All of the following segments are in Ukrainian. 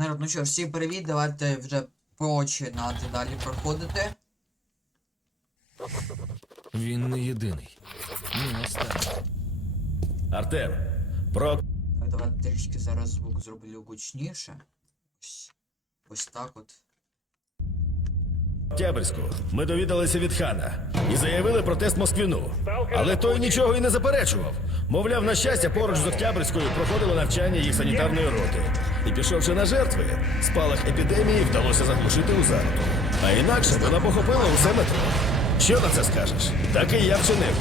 Народ, ну що, всім привіт, давайте вже починати далі проходити. Він не єдиний. Не останній. Артем, про Так, давайте трішки зараз звук зроблю гучніше. Ось, ось так от. Октябрьську ми довідалися від хана і заявили протест Москвіну. Але той нічого і не заперечував. Мовляв, на щастя, поруч з Октябрьською проходило навчання їх санітарної роти. І пішовши на жертви, спалах епідемії вдалося заглушити у зародку. А інакше вона похопила усе метро. Що на це скажеш? Так і я вчинив.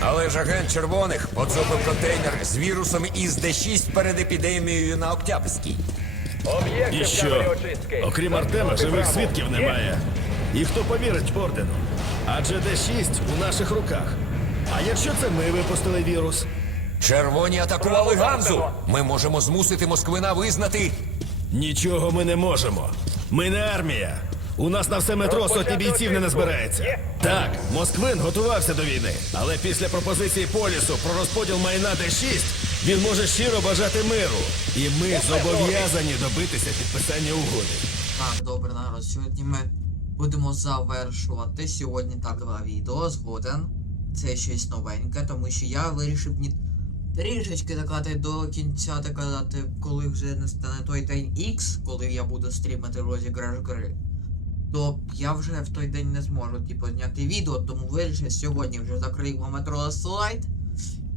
Але ж агент червоних поцупив контейнер з вірусом із Д6 перед епідемією на Октябрьській. І що? Окрім Артема, живих свідків немає. І хто повірить ордену? Адже Д6 у наших руках. А якщо це ми випустили вірус? Червоні атакували Ганзу. Ми можемо змусити Москвина визнати. Нічого ми не можемо. Ми не армія. У нас на все метро сотні бійців не назбирається. Так, Москвин готувався до війни, але після пропозиції полісу про розподіл майна Д6 він може щиро бажати миру. І ми зобов'язані добитися підписання угоди. Так, добре, народ, сьогодні ми будемо завершувати. Сьогодні так два відео, згоден. Це щось новеньке, тому що я вирішив ні трішечки докати до кінця, так казати, коли вже настане той день X, коли я буду стрімити розіграш гри. То я вже в той день не зможу типу, зняти відео, тому вирішив сьогодні вже закриємо метро слайд.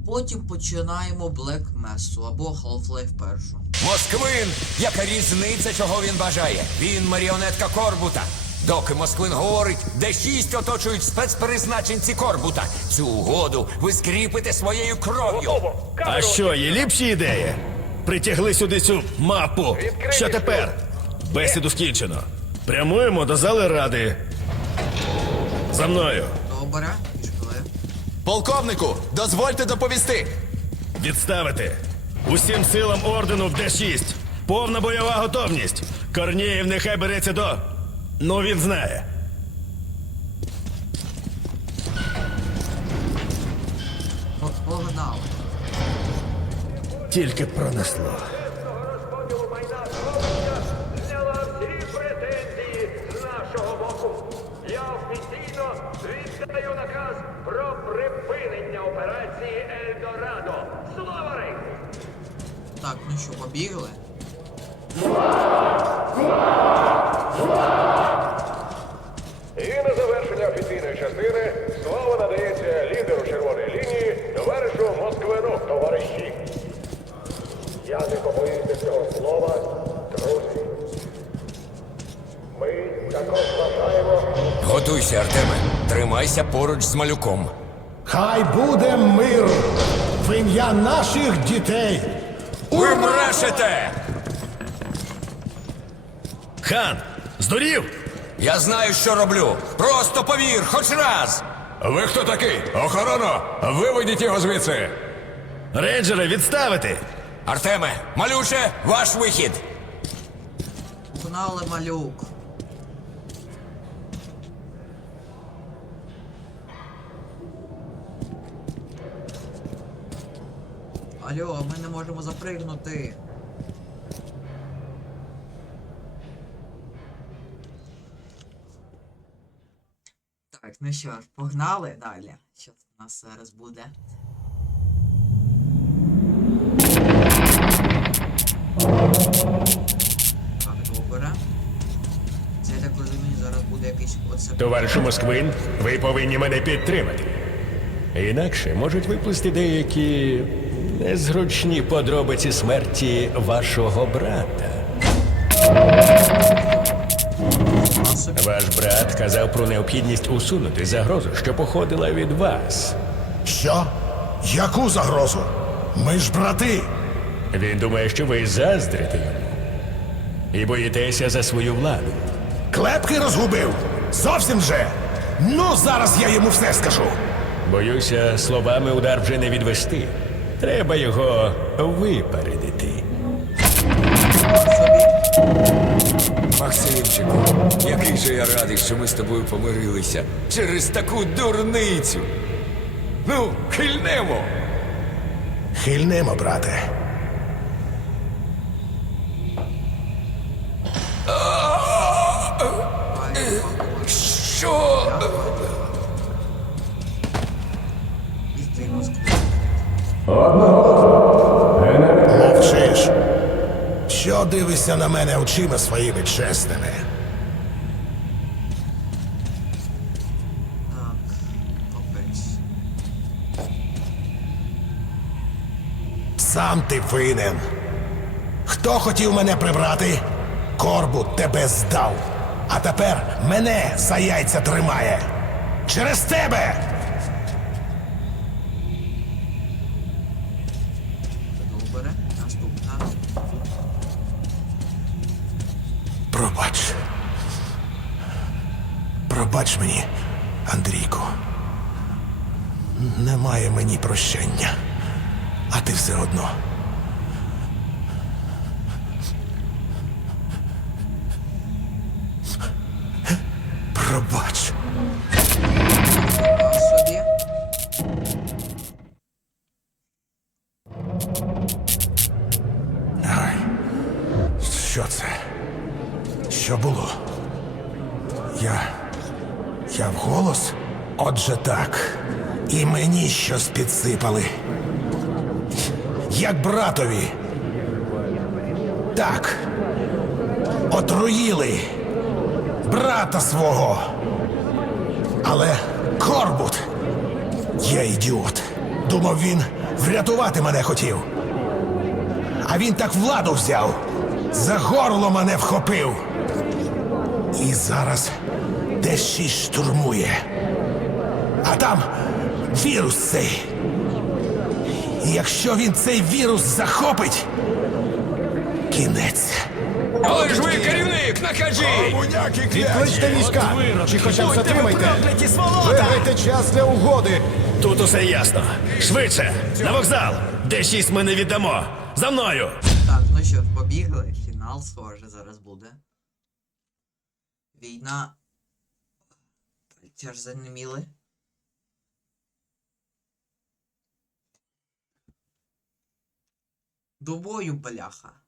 Потім починаємо Black Mesa або Half-Life першу. Москвин! Яка різниця, чого він бажає? Він маріонетка Корбута. Доки Москвин говорить, Д6 оточують спецпризначенці Корбута. Цю угоду ви скріпите своєю кров'ю. А що, є ліпші ідеї? Притягли сюди цю мапу. Що тепер? Бесіду скінчено. Прямуємо до зали ради. За мною. Добре. Полковнику, дозвольте доповісти. Відставити. Усім силам ордену в Д6. Повна бойова готовність. Корнієв нехай береться до. Ну, він знає. По- Погнали. Тільки пронесло. Так, ну що, побігли? І на завершення офіційної частини слово надається лідеру червоної лінії, товаришу Москвину, товариші. Я не побоюся цього слова, друзі. Ми також вважаємо. Готуйся, Артеме. Тримайся поруч з малюком. Хай буде мир в ім'я наших дітей. Ви брешете! Хан! Здурів! Я знаю, що роблю. Просто повір, хоч раз. Ви хто такий? Охорона! Виведіть його звідси! Рейнджери, відставити! Артеме, малюче, ваш вихід. Погнали малюк. Алло, ми не можемо запригнути. Так, ну що ж, погнали далі. Що у нас зараз буде? Так, добре. Це я так розумію, зараз буде якийсь оце. Товаришу Москвин, ви повинні мене підтримати. Інакше можуть виплисти деякі незручні подробиці смерті вашого брата. Ваш брат казав про необхідність усунути загрозу, що походила від вас. Що? Яку загрозу? Ми ж брати. Він думає, що ви заздрите йому і боїтеся за свою владу. Клепки розгубив. Зовсім же. Ну, зараз я йому все скажу. Боюся, словами удар вже не відвести. Треба його випередити. Максимчику, який же я радий, що ми з тобою помирилися через таку дурницю. Ну, хильнемо. Хильнемо, брате. Що? Одного. Мовчиш. Що дивишся на мене очима своїми чесними? Сам ти винен. Хто хотів мене прибрати? Корбу тебе здав. А тепер мене за яйця тримає. Через тебе. Ти все одно. Пробач. Що це? Що було? Я. Я вголос? Отже так. І мені щось підсипали. Як братові. Так. Отруїли. Брата свого. Але Корбут. Я ідіот. Думав, він врятувати мене хотів. А він так владу взяв. За горло мене вхопив. І зараз десь штурмує. А там вірус цей. І якщо він цей вірус захопить, кінець. Але ж ви керівник, накажіть! Відкличте війська! Чи хоча б затримайте! Виграйте час для угоди! Тут усе ясно. Швидше! На вокзал! Де шість ми не віддамо! За мною! Так, ну що, побігли. Фінал схоже зараз буде. Війна. Це ж занеміли. До бою, бляха.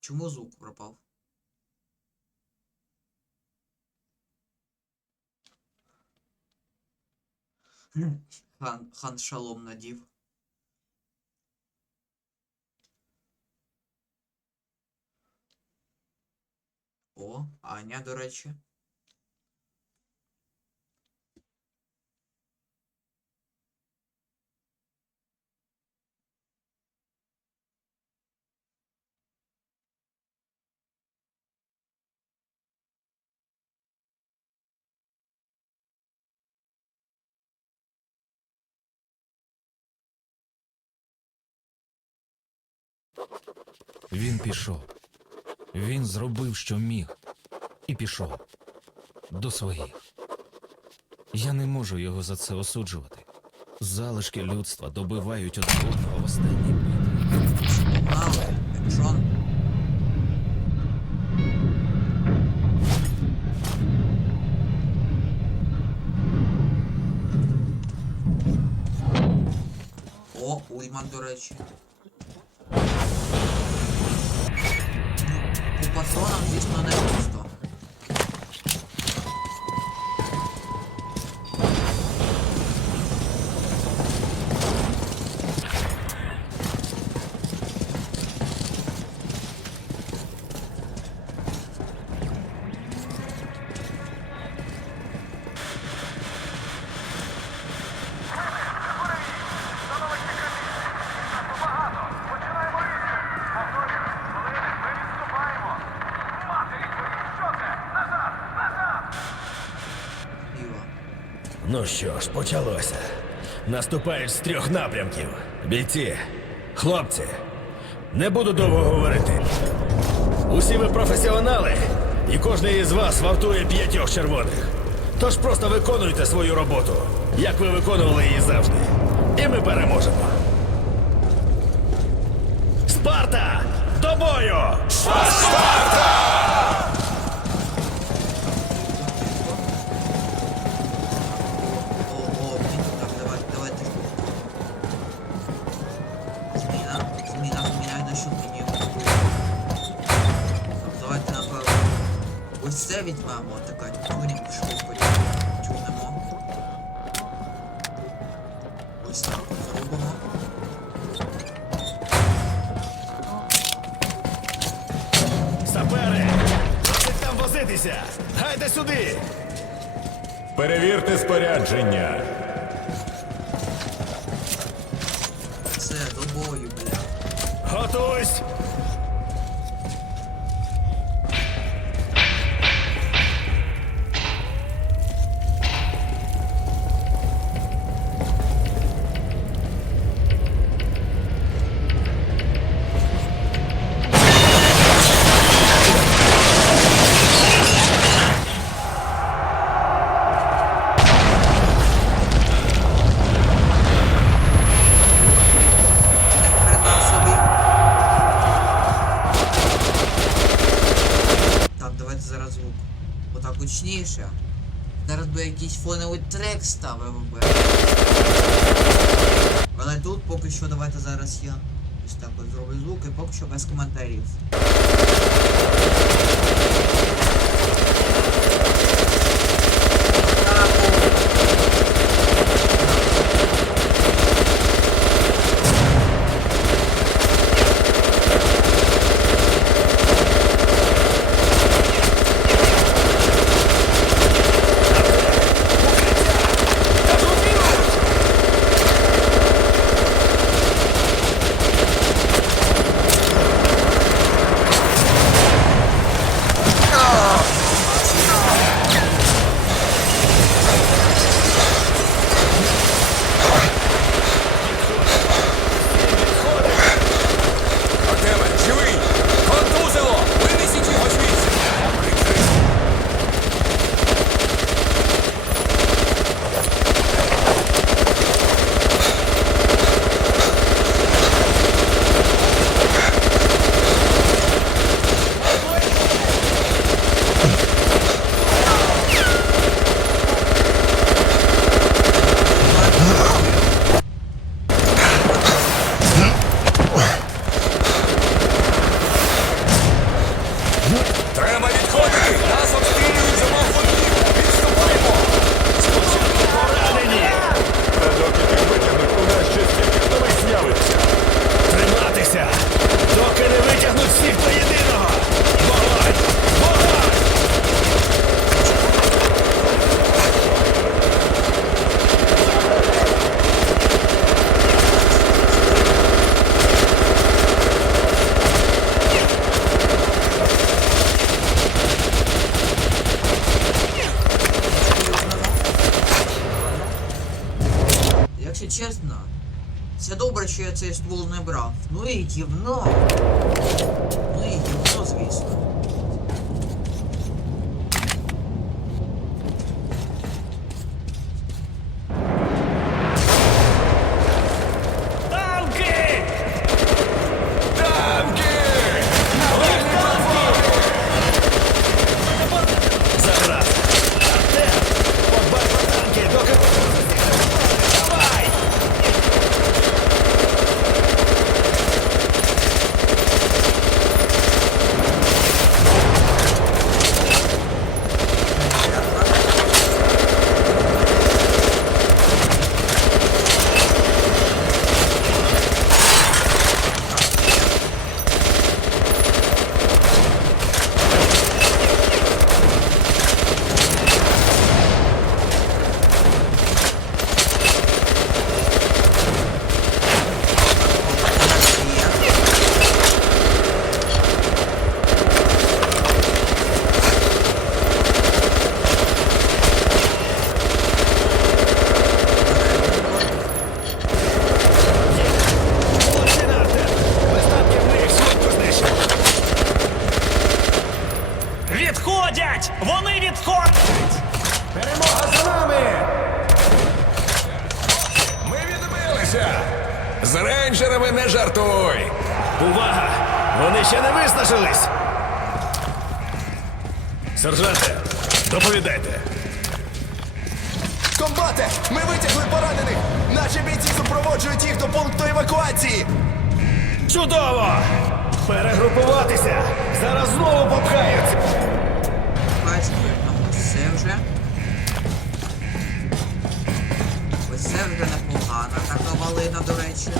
Чому звук пропав? Хан, хан шалом надів. О, Аня, до речі. Він пішов. Він зробив, що міг, і пішов до своїх. Я не можу його за це осуджувати. Залишки людства добивають одного в останній Екшон. О, Ульман, до речі. Ну що ж, почалося. Наступають з трьох напрямків. Бійці, хлопці, не буду довго говорити. Усі ви професіонали, і кожен із вас вартує п'ятьох червоних. Тож просто виконуйте свою роботу, як ви виконували її завжди. І ми переможемо. Спарта! До бою! О, Це візьмемо, така тюнінг швидко тюнемо. Ось так. Ого. Сапери! Досить там возитися! Гайде сюди! Перевірте спорядження. Все, до бою, бля. Готуйсь! Звук. Отак гучніше. Зараз би якийсь фоновий трек ставив би. Але тут поки що давайте зараз я ось так от зроблю звук і поки що без коментарів. Сержанте, доповідайте! Комбате! Ми витягли поранених! Наші бійці супроводжують їх до пункту евакуації! Чудово! Перегрупуватися! Зараз знову попхаються! Бачите, ну це вже. Ось це вже непогано. непогана така малина, до речі.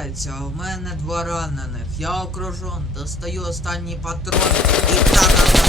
Все зривається, а в мене два ранених. Я окружен, достаю останній патрон і та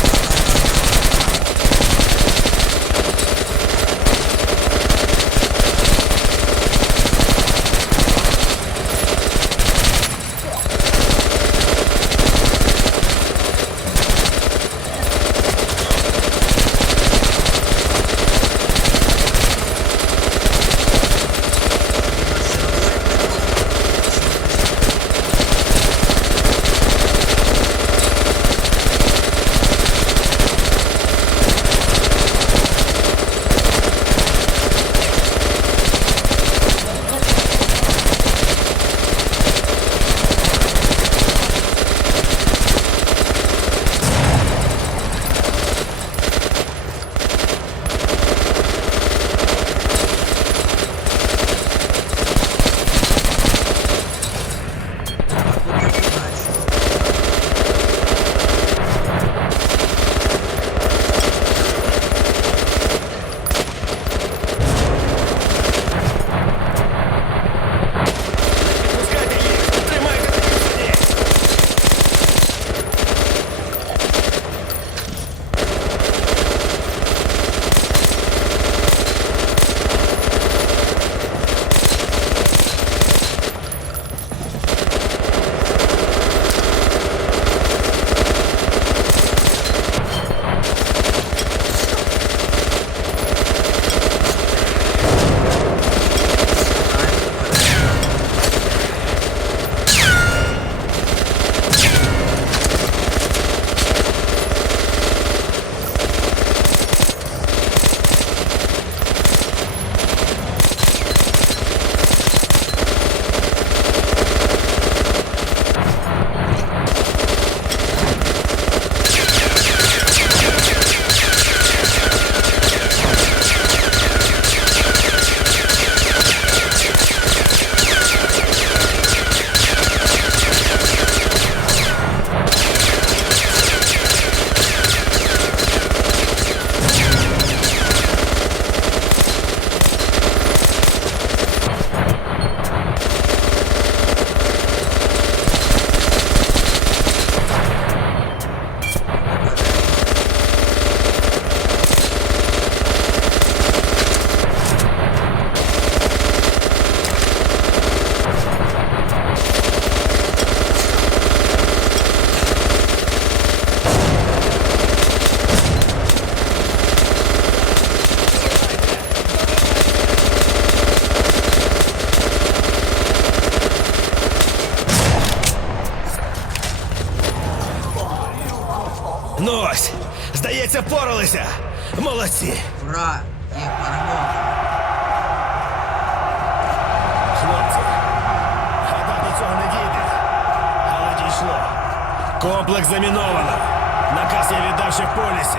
полісі.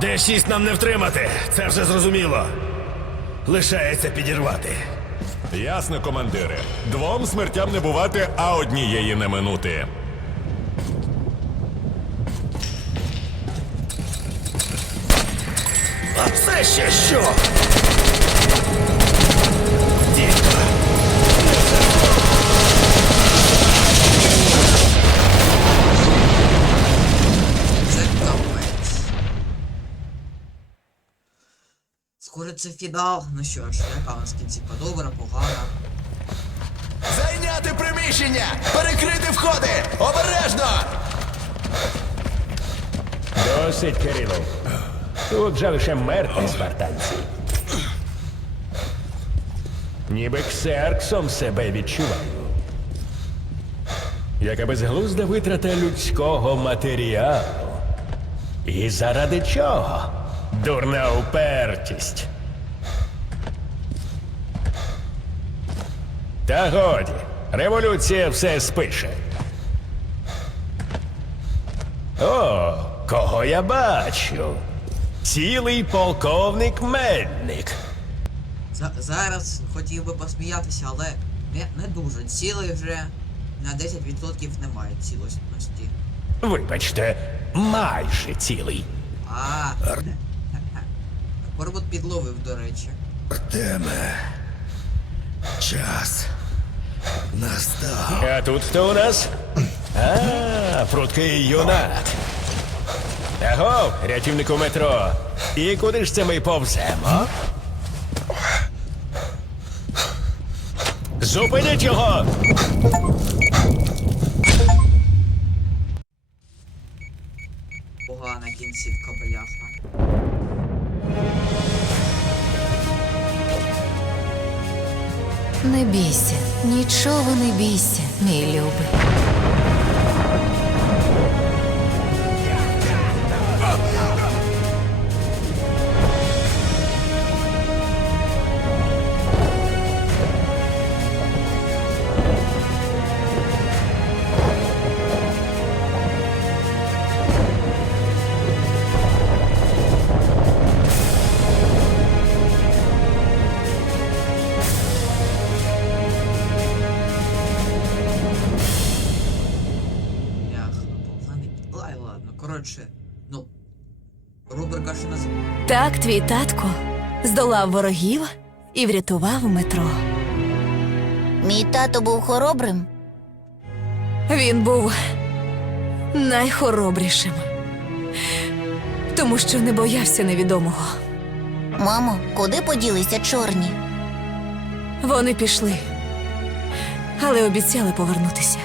Д-6 нам не втримати, це вже зрозуміло. Лишається підірвати. Ясно, командире. Двом смертям не бувати, а однієї не минути. А це ще що? Це фінал. Ну що ж, яка у нас в кінці подобра, погана. Зайняти приміщення! Перекрити входи! Обережно! Досить, Кирило. Тут же лише мертві спартанці. Ніби ксерксом себе відчуваю. Яка безглузда витрата людського матеріалу. І заради чого? Дурна упертість. Та годі, революція все спише. О, кого я бачу? Цілий полковник Медник. За- зараз хотів би посміятися, але не, не дуже. Цілий вже на 10% немає цілісності. Вибачте, майже цілий. А. Корбут підловив, до речі. Артеме. Час. Настав. А тут хто у нас? А, прудкий юнат. Аго, рятівнику метро. І куди ж це ми повземо? Зупиніть його! Погана кінцівка, бляха. Не бійся, нічого не бійся, мій любий. Так, твій татко здолав ворогів і врятував метро. Мій тато був хоробрим. Він був найхоробрішим, тому що не боявся невідомого. Мамо, куди поділися чорні? Вони пішли, але обіцяли повернутися.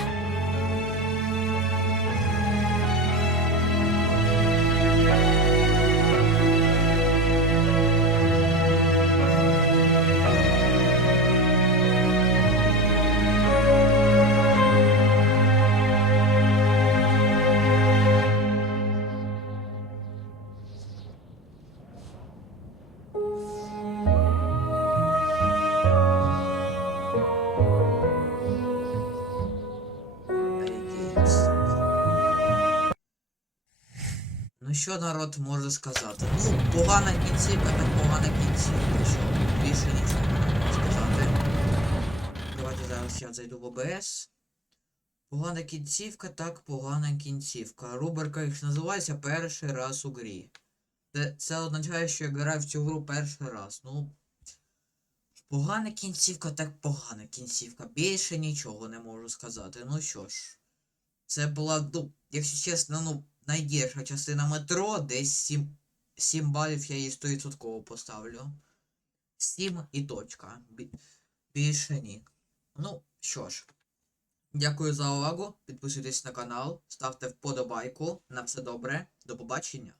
Що народ може сказати? Ну, погана кінцівка, так погана кінцівка. Що більше нічого не можу сказати. Давайте зараз я зайду в ОБС. Погана кінцівка, так погана кінцівка. Рубрика їх називається перший раз у грі. Це, це означає, що я граю в цю гру перший раз. Ну. Погана кінцівка, так погана кінцівка. Більше нічого не можу сказати. Ну що ж. Це була, ну, якщо чесно, ну, найгірша частина метро, десь 7, 7 балів я їй 100% поставлю. 7 і точка. Бі- Більше ні. Ну, що ж. Дякую за увагу. Підписуйтесь на канал, ставте вподобайку. На все добре. До побачення.